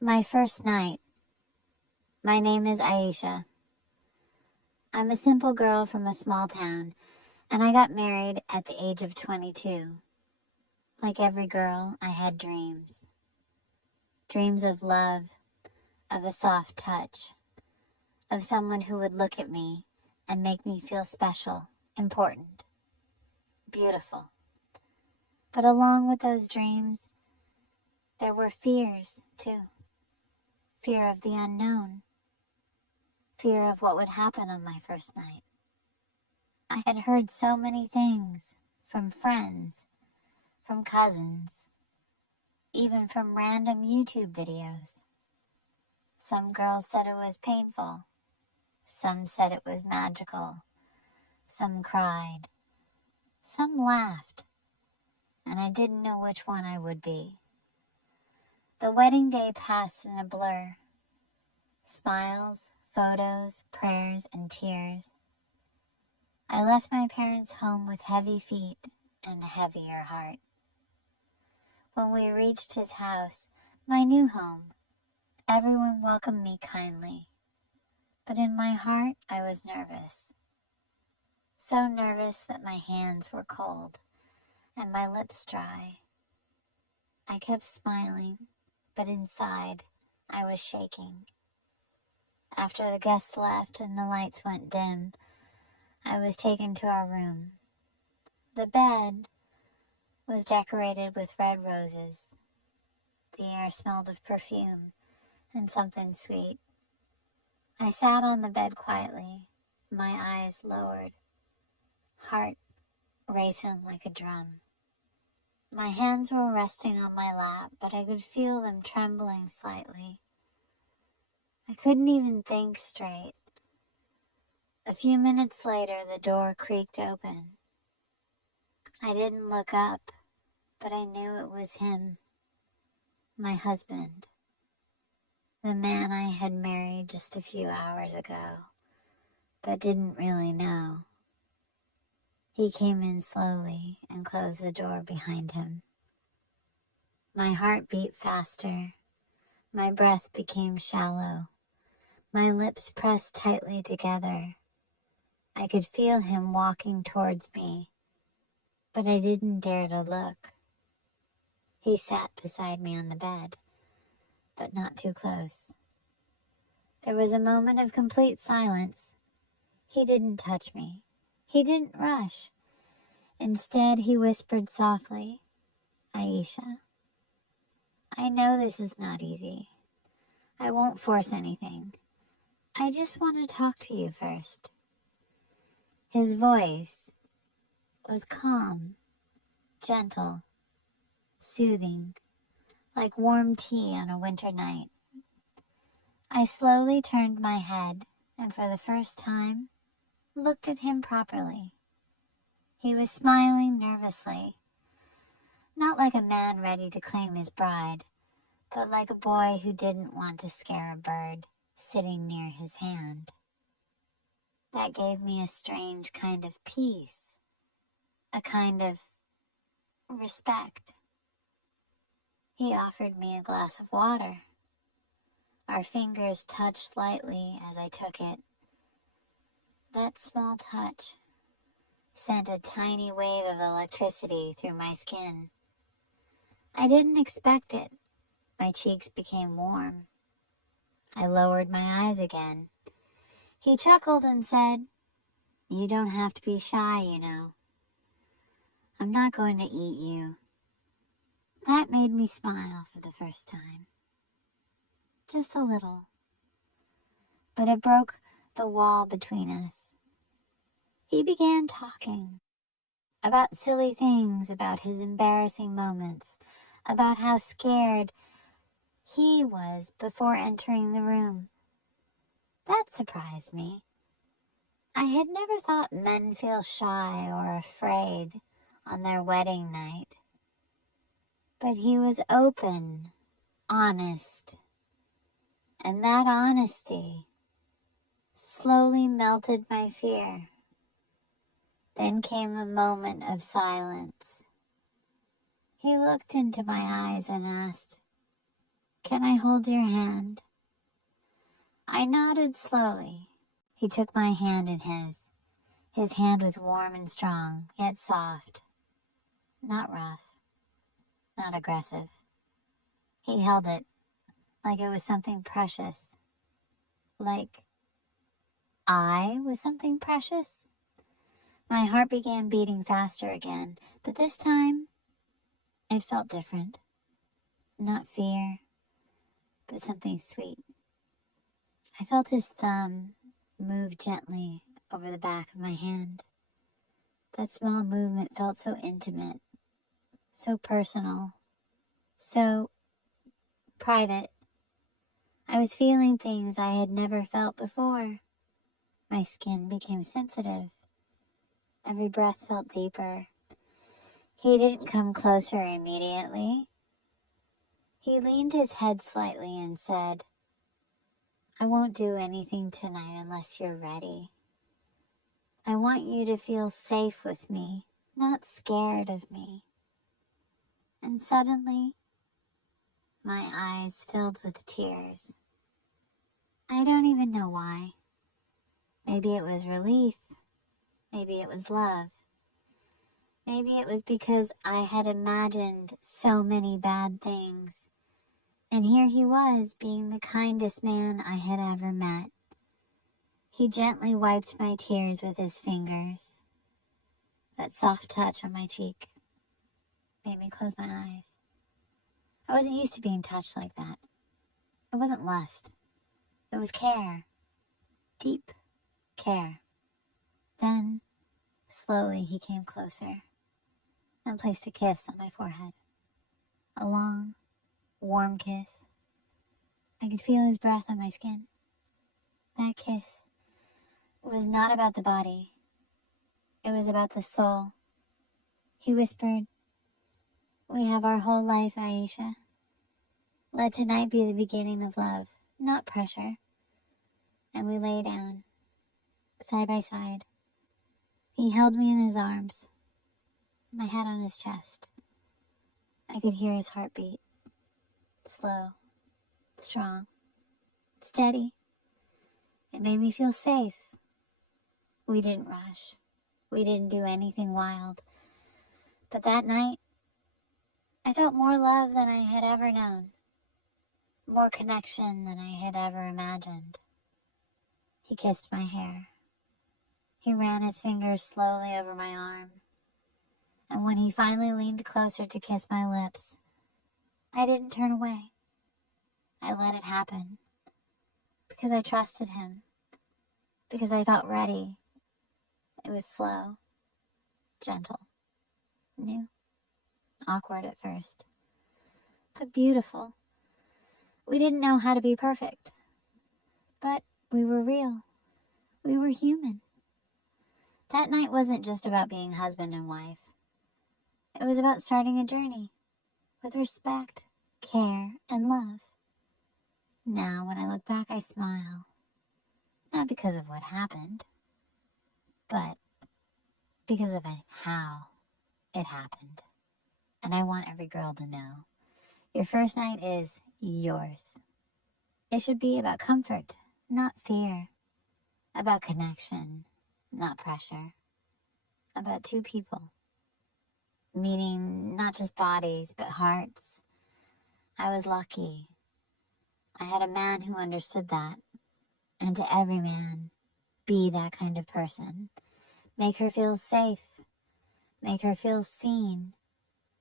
My first night. My name is Aisha. I'm a simple girl from a small town, and I got married at the age of 22. Like every girl, I had dreams. Dreams of love, of a soft touch, of someone who would look at me and make me feel special, important, beautiful. But along with those dreams, there were fears, too. Fear of the unknown. Fear of what would happen on my first night. I had heard so many things from friends, from cousins, even from random YouTube videos. Some girls said it was painful. Some said it was magical. Some cried. Some laughed. And I didn't know which one I would be. The wedding day passed in a blur. Smiles, photos, prayers, and tears. I left my parents' home with heavy feet and a heavier heart. When we reached his house, my new home, everyone welcomed me kindly. But in my heart, I was nervous. So nervous that my hands were cold and my lips dry. I kept smiling, but inside, I was shaking. After the guests left and the lights went dim, I was taken to our room. The bed was decorated with red roses. The air smelled of perfume and something sweet. I sat on the bed quietly, my eyes lowered, heart racing like a drum. My hands were resting on my lap, but I could feel them trembling slightly. I couldn't even think straight. A few minutes later, the door creaked open. I didn't look up, but I knew it was him, my husband, the man I had married just a few hours ago, but didn't really know. He came in slowly and closed the door behind him. My heart beat faster. My breath became shallow. My lips pressed tightly together. I could feel him walking towards me, but I didn't dare to look. He sat beside me on the bed, but not too close. There was a moment of complete silence. He didn't touch me. He didn't rush. Instead, he whispered softly, "Aisha, I know this is not easy. I won't force anything. I just want to talk to you first." His voice was calm, gentle, soothing, like warm tea on a winter night. I slowly turned my head and for the first time looked at him properly. He was smiling nervously, not like a man ready to claim his bride, but like a boy who didn't want to scare a bird sitting near his hand. That gave me a strange kind of peace, a kind of respect. He offered me a glass of water. Our fingers touched lightly as I took it. That small touch sent a tiny wave of electricity through my skin. I didn't expect it. My cheeks became warm. I lowered my eyes again. He chuckled and said, "You don't have to be shy, you know. I'm not going to eat you." That made me smile for the first time. Just a little. But it broke the wall between us. He began talking about silly things, about his embarrassing moments, about how scared he was before entering the room. That surprised me. I had never thought men feel shy or afraid on their wedding night. But he was open, honest, and that honesty slowly melted my fear. Then came a moment of silence. He looked into my eyes and asked, Can I hold your hand?" I nodded slowly. He took my hand in his. His hand was warm and strong, yet soft. Not rough. Not aggressive. He held it like it was something precious. Like I was something precious. My heart began beating faster again, but this time it felt different. Not fear, but something sweet. I felt his thumb move gently over the back of my hand. That small movement felt so intimate, so personal, so private. I was feeling things I had never felt before. My skin became sensitive. Every breath felt deeper. He didn't come closer immediately. He leaned his head slightly and said, "I won't do anything tonight unless you're ready. I want you to feel safe with me, not scared of me." And suddenly, my eyes filled with tears. I don't even know why. Maybe it was relief. Maybe it was love. Maybe it was because I had imagined so many bad things. And here he was, being the kindest man I had ever met. He gently wiped my tears with his fingers. That soft touch on my cheek made me close my eyes. I wasn't used to being touched like that. It wasn't lust. It was care. Deep care. Then, slowly, he came closer and placed a kiss on my forehead. A long, warm kiss. I could feel his breath on my skin. That kiss was not about the body. It was about the soul. He whispered, "We have our whole life, Aisha. Let tonight be the beginning of love, not pressure." And we lay down, side by side. He held me in his arms, my head on his chest. I could hear his heartbeat. Slow, strong, steady. It made me feel safe. We didn't rush. We didn't do anything wild. But that night, I felt more love than I had ever known. More connection than I had ever imagined. He kissed my hair. He ran his fingers slowly over my arm. And when he finally leaned closer to kiss my lips, I didn't turn away. I let it happen. Because I trusted him. Because I felt ready. It was slow, gentle, new, awkward at first, but beautiful. We didn't know how to be perfect, but we were real. We were human. That night wasn't just about being husband and wife. It was about starting a journey with respect, care, and love. Now, when I look back, I smile. Not because of what happened, but because of how it happened. And I want every girl to know, your first night is yours. It should be about comfort, not fear. About connection, not pressure. About two people. Meeting not just bodies, but hearts. I was lucky. I had a man who understood that. And to every man, be that kind of person. Make her feel safe. Make her feel seen.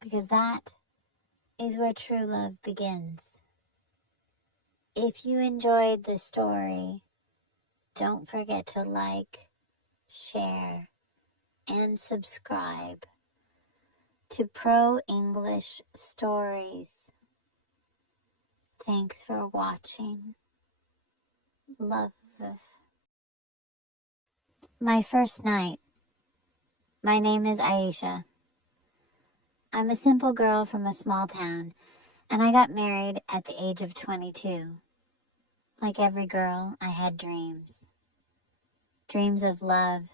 Because that is where true love begins. If you enjoyed this story, don't forget to like, share, and subscribe to Pro English Stories. Thanks for watching. Love. My first night. My name is Aisha. I'm a simple girl from a small town, and I got married at the age of 22. Like every girl, I had dreams. Dreams of love,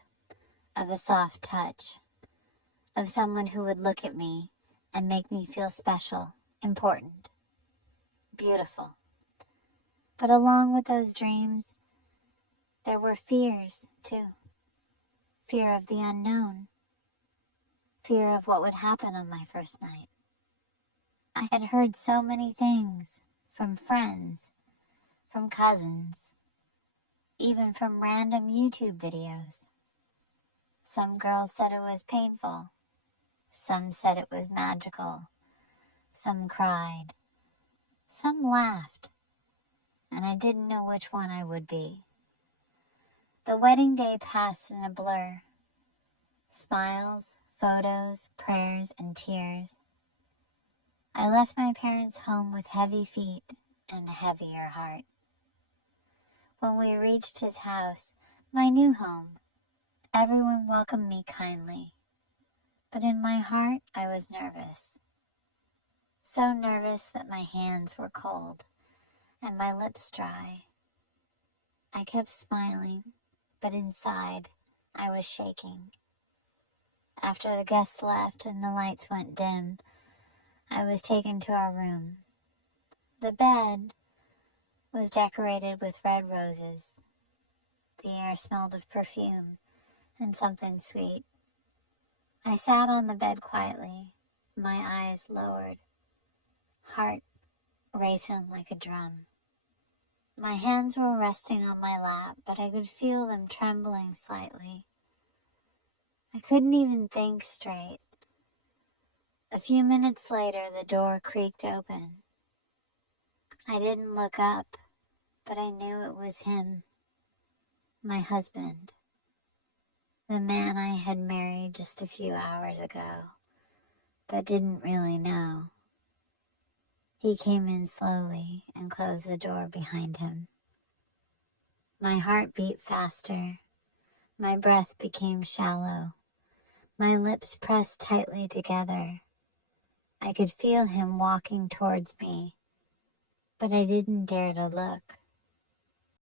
of a soft touch, of someone who would look at me and make me feel special, important. beautiful. But along with those dreams, there were fears, too. Fear of the unknown. Fear of what would happen on my first night. I had heard so many things from friends, from cousins, even from random YouTube videos. Some girls said it was painful. Some said it was magical. Some cried. Some laughed. And I didn't know which one I would be. The wedding day passed in a blur. Smiles, photos, prayers, and tears. I left my parents' home with heavy feet and a heavier heart. When we reached his house, my new home, everyone welcomed me kindly. But in my heart, I was nervous. So nervous that my hands were cold and my lips dry. I kept smiling, but inside, I was shaking. After the guests left and the lights went dim, I was taken to our room. The bed was decorated with red roses. The air smelled of perfume and something sweet. I sat on the bed quietly, my eyes lowered, heart racing like a drum. My hands were resting on my lap, but I could feel them trembling slightly. I couldn't even think straight. A few minutes later, the door creaked open. I didn't look up, but I knew it was him, my husband, the man I had married just a few hours ago, but didn't really know. He came in slowly and closed the door behind him. My heart beat faster. My breath became shallow. My lips pressed tightly together. I could feel him walking towards me, but I didn't dare to look.